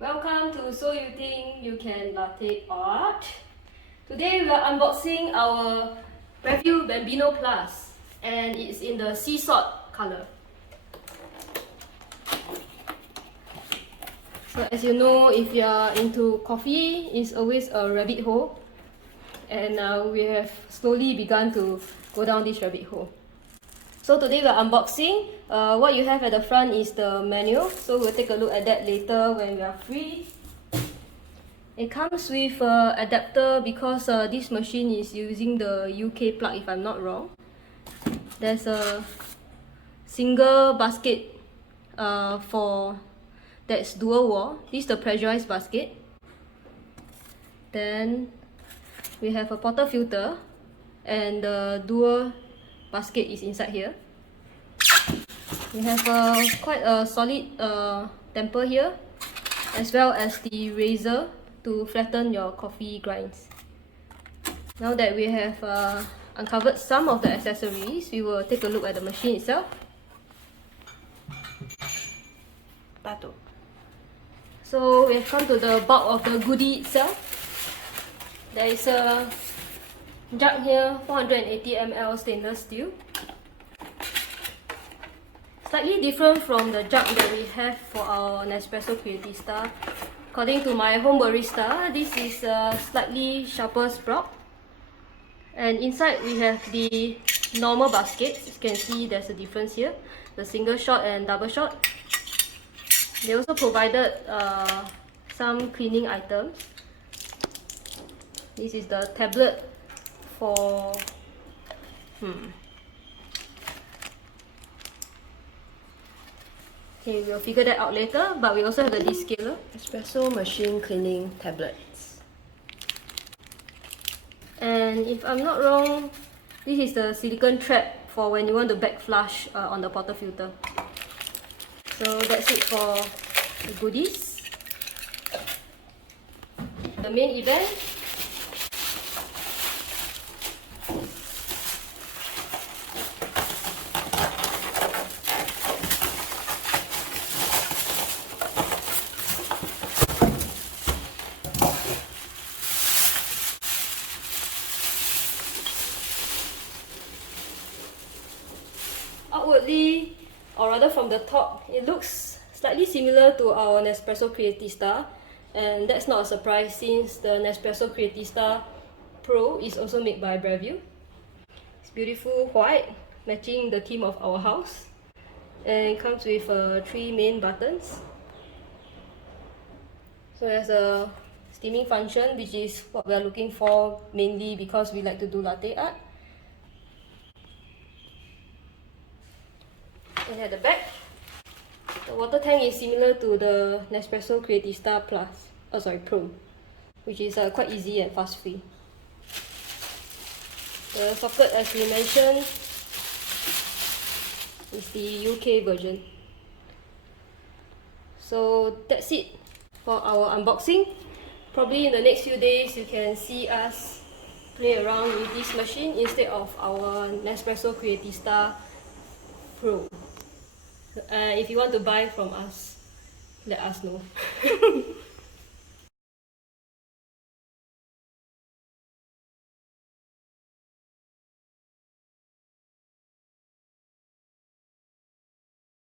Welcome to So You Think You Can Latte Art. Today we are unboxing our Breville Bambino Plus and it's in the sea salt color. So as you know, if you are into coffee, it's always a rabbit hole, and we have slowly begun to go down this rabbit hole. So today we are unboxing. What you have at the front is the manual, so we'll take a look at that later when we are free. It comes with an adapter because this machine is using the UK plug if I'm not wrong. There's a single basket for that's dual wall. This is the pressurized basket. Then we have a portafilter and the dual basket is inside here. We have quite a solid temper here, as well as the razor to flatten your coffee grinds. Now that we have uncovered some of the accessories, we will take a look at the machine itself. So we have come to the bulk of the goodie itself. There is a jug here, 480 ml stainless steel. Slightly different from the jug that we have for our Nespresso Creatista. According to my home barista, this is a slightly sharper sprout. And inside we have the normal baskets. You can see there's a difference here, the single shot and double shot. They also provided some cleaning items. This is the tablet for okay, we'll figure that out later, but we also have the descaler. Espresso machine cleaning tablets. And if I'm not wrong, this is the silicone trap for when you want to back flush on the portafilter. So that's it for the goodies. The main event. Outwardly, or rather from the top, it looks slightly similar to our Nespresso Creatista, and that's not a surprise since the Nespresso Creatista Pro is also made by Breville. It's beautiful white, matching the theme of our house, and it comes with 3 main buttons. So there's a steaming function, which is what we're looking for mainly because we like to do latte art. And at the back, the water tank is similar to the Nespresso Creatista Pro, which is quite easy and fast free. The socket, as we mentioned, is the UK version. So that's it for our unboxing. Probably in the next few days you can see us play around with this machine instead of our Nespresso Creatista Pro. If you want to buy from us, let us know.